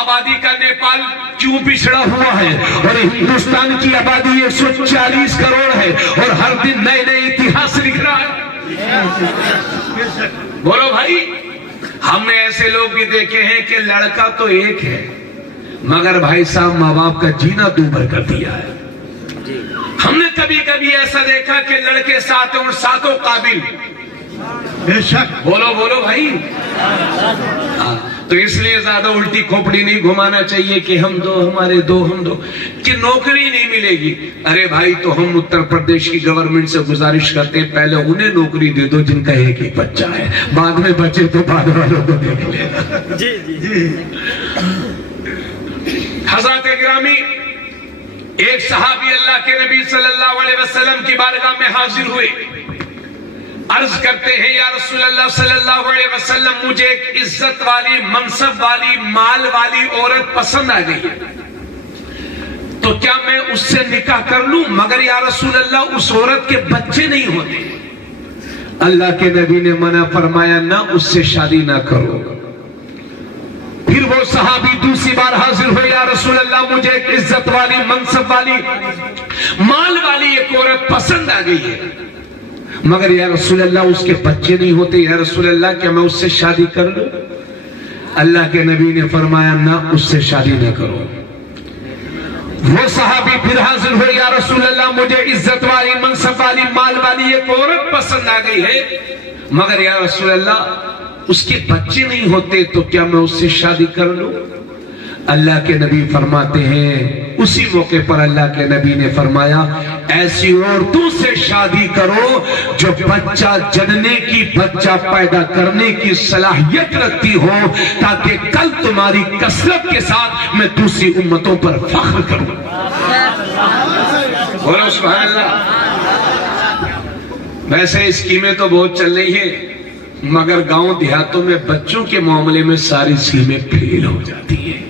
آبادی کا نیپال کیوں پچھڑا ہوا ہے؟ اور ہندوستان کی آبادی 140 کروڑ ہے اور ہر دن نئے نئے اتہاس لکھ رہا ہے۔ بولو بھائی، ہم نے ایسے لوگ بھی دیکھے ہیں کہ لڑکا تو ایک ہے مگر بھائی صاحب ماں باپ کا جینا دوبر کر دیا ہے۔ ہم نے کبھی کبھی ایسا دیکھا کہ لڑکے 7 اور 7 قابل۔ بے شک بولو بھائی، تو اس لیے زیادہ الٹی کھوپڑی نہیں گھمانا چاہیے کہ ہم دو ہمارے دو ہم دو، کہ نوکری نہیں ملے گی۔ ارے بھائی، تو ہم اتر پردیش کی گورنمنٹ سے گزارش کرتے ہیں پہلے انہیں نوکری دے دو جن کا ایک ہی بچہ ہے، بعد میں بچے تو بعد والوں کو دیکھ لینا۔ جی جی حضرات گرامی، ایک صحابی اللہ کے نبی صلی اللہ علیہ وسلم کی بارگاہ میں حاضر ہوئے، عرض کرتے ہیں یا رسول اللہ صلی اللہ علیہ وسلم، مجھے ایک عزت والی، منصب والی، مال والی عورت پسند آ گئی ہے، تو کیا میں اس سے نکاح کر لوں؟ مگر یا رسول اللہ اس عورت کے بچے نہیں ہوتے۔ اللہ کے نبی نے منع فرمایا، نہ اس سے شادی نہ کرو۔ پھر وہ صحابی دوسری بار حاضر ہوئے، یا رسول اللہ مجھے ایک عزت والی، منصب والی، مال والی ایک عورت پسند آ گئی ہے، مگر یا رسول اللہ اس کے بچے نہیں ہوتے، یا رسول اللہ کیا میں اس سے شادی کر لوں؟ اللہ کے نبی نے فرمایا، نہ اس سے شادی نہ کرو۔ وہ صحابی پھر حاضر ہوئے، یا رسول اللہ مجھے عزت والی، منصب والی، مال والی ایک عورت پسند آ گئی ہے، مگر یا رسول اللہ اس کے بچے نہیں ہوتے، تو کیا میں اس سے شادی کر لوں؟ اللہ کے نبی فرماتے ہیں، اسی موقع پر اللہ کے نبی نے فرمایا، ایسی عورتوں سے شادی کرو جو بچہ جننے کی، بچہ پیدا کرنے کی صلاحیت رکھتی ہو، تاکہ کل تمہاری کثرت کے ساتھ میں دوسری امتوں پر فخر کروں۔ بولو سبحان اللہ۔ ویسے اسکیمیں تو بہت چل رہی ہیں، مگر گاؤں دیہاتوں میں بچوں کے معاملے میں ساری اسکیمیں فیل ہو جاتی ہیں۔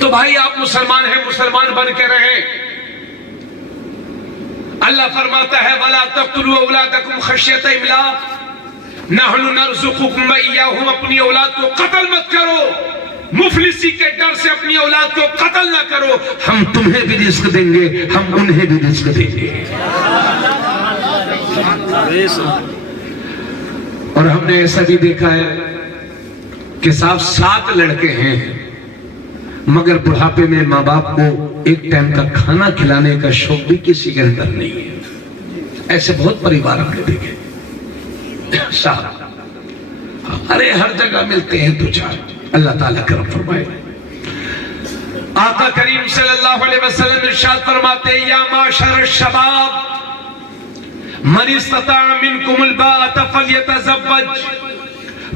تو بھائی آپ مسلمان ہیں، مسلمان بن کے رہیں۔ اللہ فرماتا ہے وَلَا تَقْتُلُوا أَوْلَادَكُمْ خَشْيَةَ إِمْلَاقٍ نَحْنُ نَرْزُقُكُمْ وَإِيَّاهُمْ، اپنی اولاد کو قتل مت کرو، مفلسی کے ڈر سے اپنی اولاد کو قتل نہ کرو، ہم تمہیں بھی رزق دیں گے، ہم انہیں بھی رزق دیں گے۔ اور ہم نے ایسا بھی دیکھا ہے کہ صاحب 7 لڑکے ہیں، مگر بڑھاپے میں ماں باپ کو ایک ٹائم کا کھانا کھلانے کا شوق بھی کسی کے اندر نہیں ہے۔ ایسے بہت پریوار ہم نے دیکھے صاحب، ارے ہر جگہ ملتے ہیں 2-4۔ اللہ تعالیٰ کرم فرمائے۔ آقا کریم صلی اللہ علیہ وسلم ارشاد فرماتے ہیں، یا معاشر الشباب من استطاع منکم الباءۃ فلیتزوج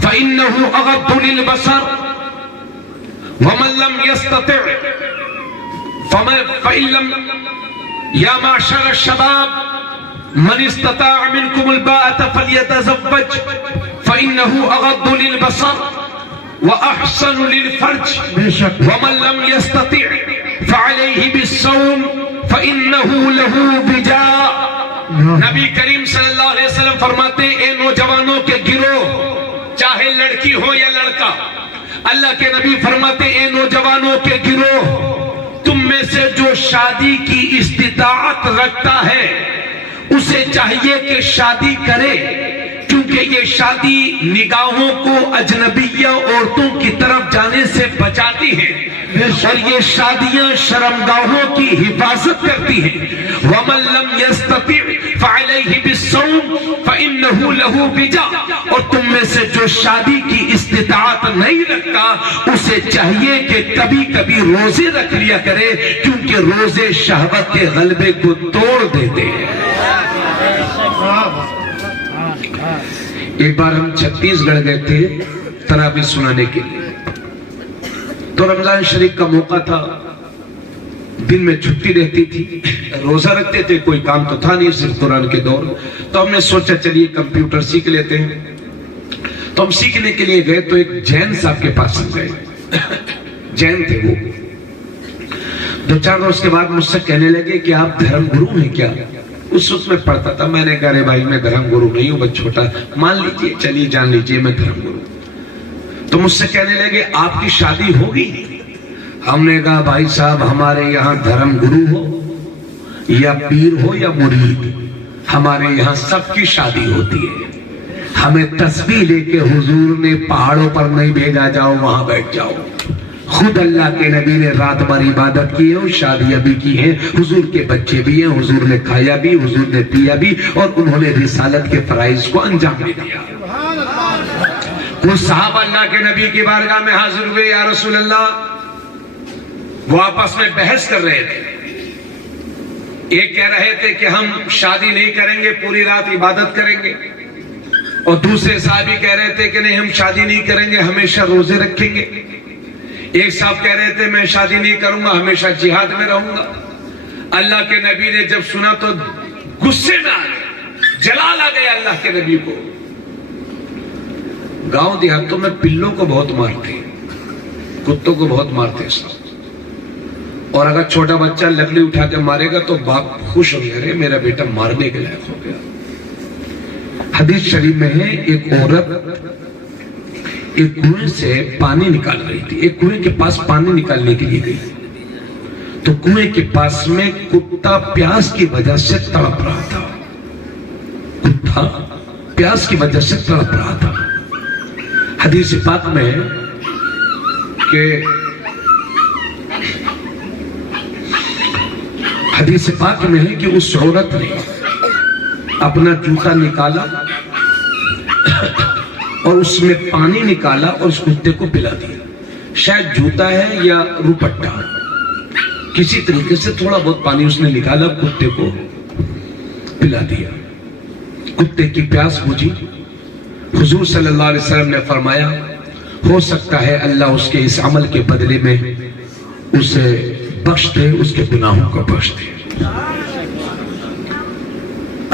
فإنه اغض للبصر ومن لم يستطع فإن لم یا معاشر الشباب من استطاع منکم الباءۃ فلیتزوج فإنه اغض للبصر وأحسن للفرج ومن لم يستطع فعليه بالصوم فإنه له وجاء۔ نبی کریم صلی اللہ علیہ وسلم فرماتے ہیں، اے نوجوانوں کے گروہ، چاہے لڑکی ہو یا لڑکا، اللہ کے نبی فرماتے ہیں، اے نوجوانوں کے گروہ، تم میں سے جو شادی کی استطاعت رکھتا ہے اسے چاہیے کہ شادی کرے، کیونکہ یہ شادی نگاہوں کو اجنبیہ عورتوں کی طرف جانے سے بچاتی ہے، اور یہ شادیاں شرمگاہوں کی حفاظت کرتی ہیں۔ وَمَن لَّمْ يَسْتَطِعْ فعلیہ بالصوم فإنہ لہ وجا، اور تم میں سے جو شادی کی استطاعت نہیں رکھتا اسے چاہیے کہ کبھی کبھی روزے رکھ لیا کرے، کیونکہ روزے شہوت کے غلبے کو توڑ دیتے ہیں۔ ایک بار ہم چھتیس گڑھ گئے تھے تراویح سنانے کے لیے، تو رمضان شریف کا موقع تھا، دن میں چھٹی رہتی تھی، روزہ رکھتے تھے، کوئی کام تو تھا نہیں صرف قرآن کے دور، تو ہم نے سوچا چلیے کمپیوٹر سیکھ لیتے ہیں۔ تو ہم سیکھنے کے لیے گئے تو ایک جین صاحب کے پاس گئے، جین تھے وہ۔ 2-4 روز کے بعد مجھ سے کہنے لگے کہ آپ دھرم گرو ہیں کیا؟ اس وقت میں پڑھتا تھا، میں نے کہا ارے بھائی میں دھرم گرو نہیں ہوں، بس چھوٹا مان لیجئے، چلیے جان لیجئے میں دھرم گرو۔ تو مجھ سے کہنے لگے آپ کی شادی ہوگی؟ ہم نے کہا بھائی صاحب ہمارے یہاں دھرم گرو ہو یا پیر ہو یا مرید، ہمارے یہاں سب کی شادی ہوتی ہے، ہمیں تسبیح لے کے حضور نے پہاڑوں پر نہیں بھیجا جاؤ وہاں بیٹھ جاؤ، خود اللہ کے نبی نے رات بھر عبادت کی ہے اور شادیاں بھی کی ہیں، حضور کے بچے بھی ہیں، حضور نے کھایا بھی، حضور نے پیا بھی، اور انہوں نے رسالت کے فرائض کو انجام بھی دیا۔ وہ صحابہ اللہ کے نبی کی بارگاہ میں حاضر ہوئے، یا رسول اللہ، وہ آپس میں بحث کر رہے تھے، ایک کہہ رہے تھے کہ ہم شادی نہیں کریں گے، پوری رات عبادت کریں گے، اور دوسرے صحابی کہہ رہے تھے کہ نہیں ہم شادی نہیں کریں گے، ہمیشہ روزے رکھیں گے۔ ایک صاحب کہہ رہے تھے میں شادی نہیں کروں گا، ہمیشہ جہاد میں رہوں گا۔ اللہ کے نبی نے جب سنا تو غصے میں آ گئے، جلال آ گیا اللہ کے نبی کو۔ گاؤں دیہاتوں میں پلوں کو بہت مارتے ہیں، کتوں کو بہت مارتے ہیں صاحب، اور اگر چھوٹا بچہ لکڑی اٹھا کے مارے گا تو باپ خوش ہو گیا، میرا بیٹا مارنے کے لائق ہو گیا۔ حدیث شریف میں ہے ایک عورت ایک کنویں سے پانی نکال رہی تھی، ایک کنویں کے پاس پانی نکالنے کے لیے گئی، تو کنویں کے پاس میں کتا پیاس کی وجہ سے تڑپ رہا تھا، کتا پیاس کی وجہ سے تڑپ رہا تھا۔ حدیث پاک میں ہے کہ حدیث پاک میں ہے کہ اس عورت نے اپنا جوتا نکالا اور اس میں پانی نکالا اور اس کتے کو پلا دیا، شاید جوتا ہے یا روپٹا، کسی طریقے سے تھوڑا بہت پانی اس نے نکالا، کتے کو پلا دیا، کتے کی پیاس بجھی۔ حضور صلی اللہ علیہ وسلم نے فرمایا ہو سکتا ہے اللہ اس کے اس عمل کے بدلے میں اسے بخش دے، اس کے گناہوں کو بخش دے۔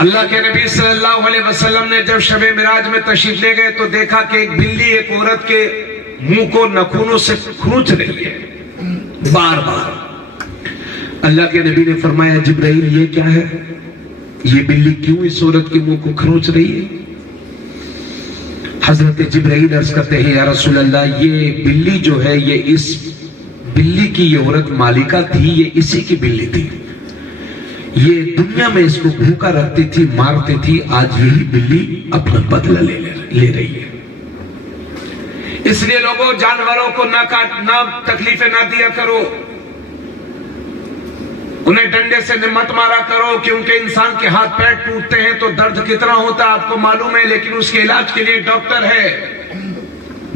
اللہ کے نبی صلی اللہ علیہ وسلم نے جب شب معراج میں تشریف لے گئے تو دیکھا کہ ایک بلی ایک عورت کے منہ کو ناخنوں سے کھروچ رہی ہے بار بار۔ اللہ کے نبی نے فرمایا جبرائیل یہ کیا ہے، یہ بلی کیوں اس عورت کے منہ کو کھروچ رہی ہے؟ حضرت جبرائیل عرض کرتے ہیں یا رسول اللہ یہ بلی جو ہے، یہ اس بلی کی یہ عورت مالکہ تھی، یہ اسی کی بلی تھی، یہ دنیا میں اس کو بھوکا رکھتی تھی، مارتی تھی، آج یہی بلی اپنا بدلہ لے رہی ہے۔ اس لیے لوگوں جانوروں کو نہ تکلیفیں نہ دیا کرو، انہیں ڈنڈے سے مت مارا کرو، کیونکہ انسان کے ہاتھ پیر ٹوٹتے ہیں تو درد کتنا ہوتا ہے آپ کو معلوم ہے، لیکن اس کے علاج کے لیے ڈاکٹر ہے۔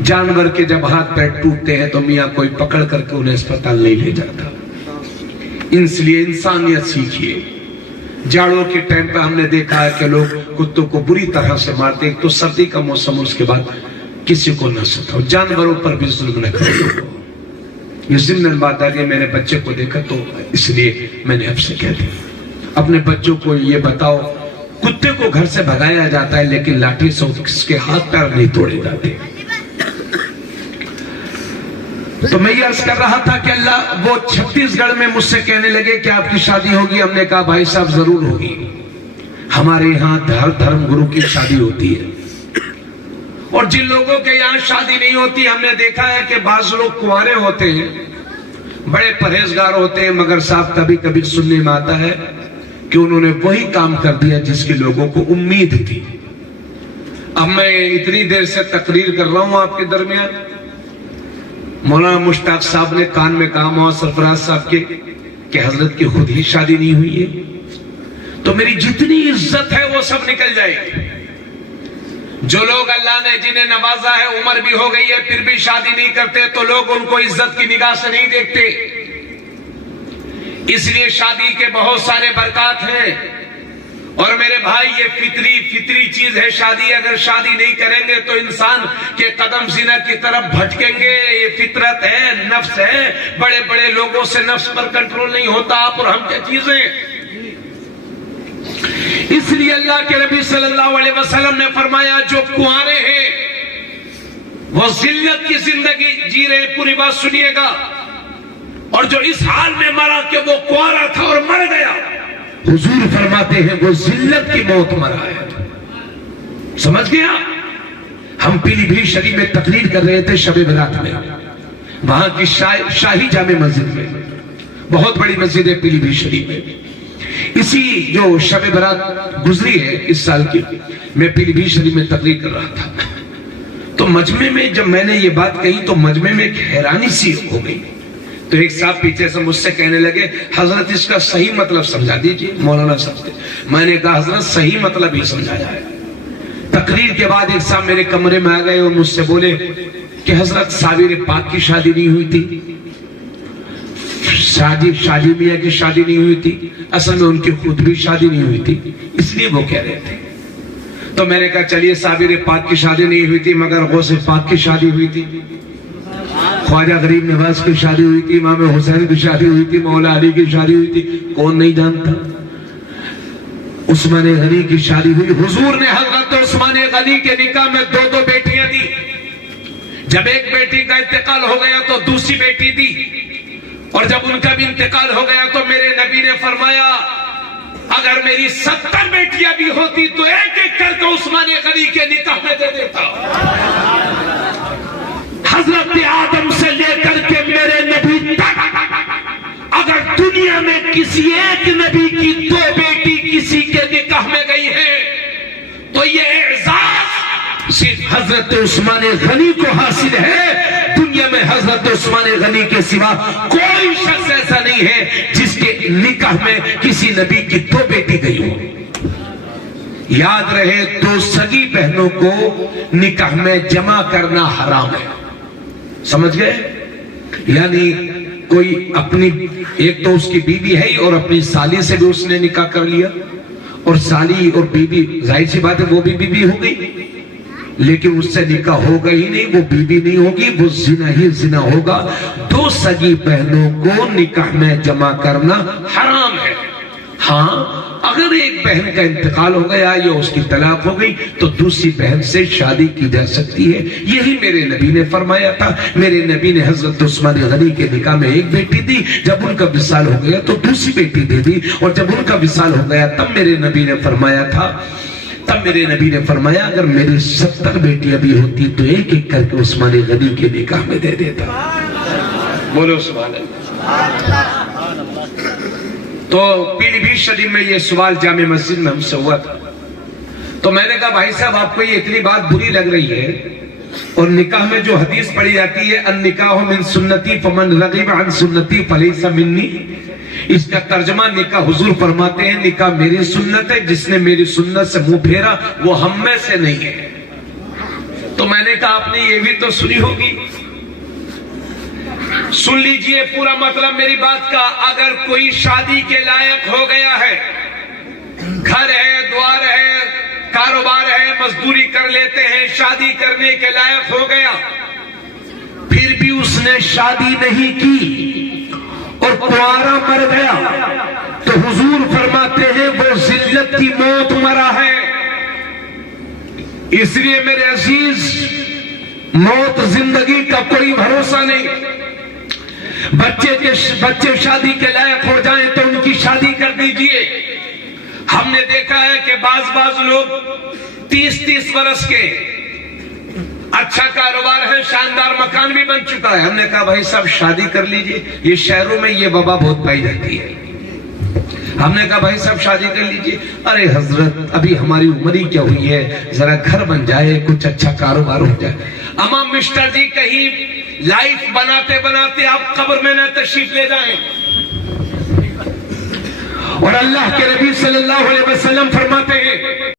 جانور کے جب ہاتھ پیر ٹوٹتے ہیں تو میاں کوئی پکڑ کر کے انہیں اسپتال نہیں لے جاتا، اس لیے انسانیت سیکھیے۔ جاڑوں کے ٹائم پہ ہم نے دیکھا ہے کہ لوگ کتوں کو بری طرح سے مارتے ہیں، تو سردی کا موسم اس کے بعد کسی کو نہ ستاؤ، جانوروں پر بھی ظلم نہ کرو۔ یہ ضمن بات ہے کہ میں نے بچے کو دیکھا تو اس لیے میں نے اب سے کہہ دیا، اپنے بچوں کو یہ بتاؤ کتے کو گھر سے بھگایا جاتا ہے لیکن لاٹھی سے اس کے ہاتھ پیر نہیں توڑے جاتے۔ تو میں یہ عرض کر رہا تھا کہ اللہ وہ چھتیس گڑھ میں مجھ سے کہنے لگے کہ آپ کی شادی ہوگی، ہم نے کہا بھائی صاحب ضرور ہوگی، ہمارے یہاں ہر دھرم گرو کی شادی ہوتی ہے، اور جن لوگوں کے یہاں شادی نہیں ہوتی ہم نے دیکھا ہے کہ بعض لوگ کنوارے ہوتے ہیں، بڑے پرہیزگار ہوتے ہیں، مگر صاحب کبھی کبھی سننے میں آتا ہے کہ انہوں نے وہی کام کر دیا جس کی لوگوں کو امید تھی۔ اب میں اتنی دیر سے تقریر کر رہا ہوں آپ کے درمیان، مولانا مشتاق صاحب نے کان میں کہا مولانا سرفراز صاحب کے کہ حضرت کی خود ہی شادی نہیں ہوئی ہے، تو میری جتنی عزت ہے وہ سب نکل جائے گی. جو لوگ اللہ نے جنہیں نوازا ہے عمر بھی ہو گئی ہے پھر بھی شادی نہیں کرتے تو لوگ ان کو عزت کی نگاہ سے نہیں دیکھتے. اس لیے شادی کے بہت سارے برکات ہیں. اور میرے بھائی یہ فطری چیز ہے شادی. اگر شادی نہیں کریں گے تو انسان کے قدم زنا کی طرف بھٹکیں گے. یہ فطرت ہے, نفس ہے. بڑے بڑے لوگوں سے نفس پر کنٹرول نہیں ہوتا. آپ اور ہم کیا چیزیں. اس لیے اللہ کے نبی صلی اللہ علیہ وسلم نے فرمایا جو کنوارے ہیں وہ ذلت کی زندگی جی رہے. پوری بات سنیے گا. اور جو اس حال میں مرا کہ وہ کنوارا تھا اور مر گیا, حضور فرماتے ہیں وہ ذلت کی موت مرا ہے. سمجھ گیا. ہم پیلی بھیت شریف میں تقریر کر رہے تھے شب برات میں, وہاں کی شاہی جامع مسجد میں. بہت بڑی مسجد ہے پیلی بھیت شریف میں. اسی جو شب برات گزری ہے اس سال کی, میں پیلی بھیت شریف میں تقریر کر رہا تھا. تو مجمع میں جب میں نے یہ بات کہی تو مجمع میں ایک حیرانی سی ہو گئی. تو ایک صاحب پیچھے سے مجھ سے کہنے لگے حضرت اس کا صحیح مطلب سمجھا دیجئے مولانا صاحب سے. میں نے کہا حضرت صحیح مطلب ہی سمجھایا ہے. تقریر کے بعد ایک صاحب میرے کمرے میں آ گئے اور مجھ سے بولے کہ حضرت صابر پاک کی شادی نہیں ہوئی تھی, شادی میاں کی شادی نہیں ہوئی تھی, اصل میں ان کی خود بھی شادی نہیں ہوئی تھی, اس لیے وہ کہہ رہے تھے. تو میں نے کہا چلیے صابر پاک کی شادی نہیں ہوئی تھی مگر غوث پاک کی شادی ہوئی تھی, خواجہ غریب نواز کی شادی ہوئی تھی, امام حسین کی شادی ہوئی تھی, مولا علی کی شادی ہوئی تھی. کون نہیں جانتا. عثمان غنی کی شادی ہوئی. حضور نے حضرت عثمان غنی کے نکاح میں 2 بیٹیاں دی. جب ایک بیٹی کا انتقال ہو گیا تو دوسری بیٹی دی, اور جب ان کا بھی انتقال ہو گیا تو میرے نبی نے فرمایا اگر میری 70 بیٹیاں بھی ہوتی تو ایک ایک کر کے عثمان غنی کے نکاح میں دے دیتا. حضرت آدم سے لے کر کے میرے نبی تک اگر دنیا میں کسی ایک نبی کی 2 بیٹی کسی کے نکاح میں گئی ہے تو یہ اعزاز صرف حضرت عثمان غنی کو حاصل ہے. دنیا میں حضرت عثمان غنی کے سوا کوئی شخص ایسا نہیں ہے جس کے نکاح میں کسی نبی کی 2 بیٹی گئی ہو. یاد رہے 2 سگی بہنوں کو نکاح میں جمع کرنا حرام ہے. سمجھ گئے. یعنی کوئی اپنی ایک تو اس کی بیوی ہے اور اپنی سالی سے بھی اس نے نکاح کر لیا, اور سالی اور بیوی ظاہر سی بات ہے وہ بھی بیوی ہو گئی, لیکن اس سے نکاح ہوگا ہی نہیں, وہ بیوی نہیں ہوگی, وہ زنا ہی زنا ہوگا. 2 سگی بہنوں کو نکاح میں جمع کرنا حرام ہے. ہاں اگر ایک بہن کا انتقال ہو گیا یا اس کی طلاق ہو گئی تو دوسری بہن سے شادی کی جا سکتی ہے. یہی میرے نبی نے فرمایا تھا. میرے نبی نے حضرت عثمان غنی کے نکاح میں ایک بیٹی دی, جب ان کا وصال ہو گیا تو دوسری بیٹی دے دی, اور جب ان کا وصال ہو گیا تب میرے نبی نے فرمایا اگر میری 70 بیٹیاں بھی ہوتی تو ایک ایک کر کے عثمان غنی کے نکاح میں دے دیتا. بولو سبحان اللہ. تو پیلی بھیت شریف میں یہ سوال جامع مسجد میں ہم سے ہوا تھا. تو میں نے کہا بھائی صاحب آپ کو یہ اتنی بات بری لگ رہی ہے, اور نکاح میں جو حدیث پڑھی جاتی ہے النکاح من سنتی فمن رغب عن سنتی فلیس منی, اس کا ترجمہ نکاح حضور فرماتے ہیں نکاح میری سنت ہے, جس نے میری سنت سے منہ پھیرا وہ ہم میں سے نہیں ہے. تو میں نے کہا آپ نے یہ بھی تو سنی ہوگی. سن لیجئے پورا مطلب میری بات کا. اگر کوئی شادی کے لائق ہو گیا ہے, گھر ہے, دوار ہے, کاروبار ہے, مزدوری کر لیتے ہیں, شادی کرنے کے لائق ہو گیا, پھر بھی اس نے شادی نہیں کی اور کنوارا مر گیا, تو حضور فرماتے ہیں وہ ذلت کی موت مرا ہے. اس لیے میرے عزیز موت زندگی کا کوئی بھروسہ نہیں. بچے شادی کے لائق ہو جائیں تو ان کی شادی کر دیجئے. ہم نے دیکھا ہے کہ بعض لوگ 30 برس کے, اچھا کاروبار ہے, شاندار مکان بھی بن چکا ہے. ہم نے کہا بھائی صاحب شادی کر لیجئے, یہ شہروں میں یہ وبا بہت پائی جاتی ہے. ہم نے کہا بھائی صاحب شادی کر لیجئے. ارے حضرت ابھی ہماری عمر ہی کیا ہوئی ہے, ذرا گھر بن جائے, کچھ اچھا کاروبار ہو جائے. اما مسٹر جی کہیں لائف بناتے بناتے آپ قبر میں نہ تشریف لے جائیں. اور اللہ کے نبی صلی اللہ علیہ وسلم فرماتے ہیں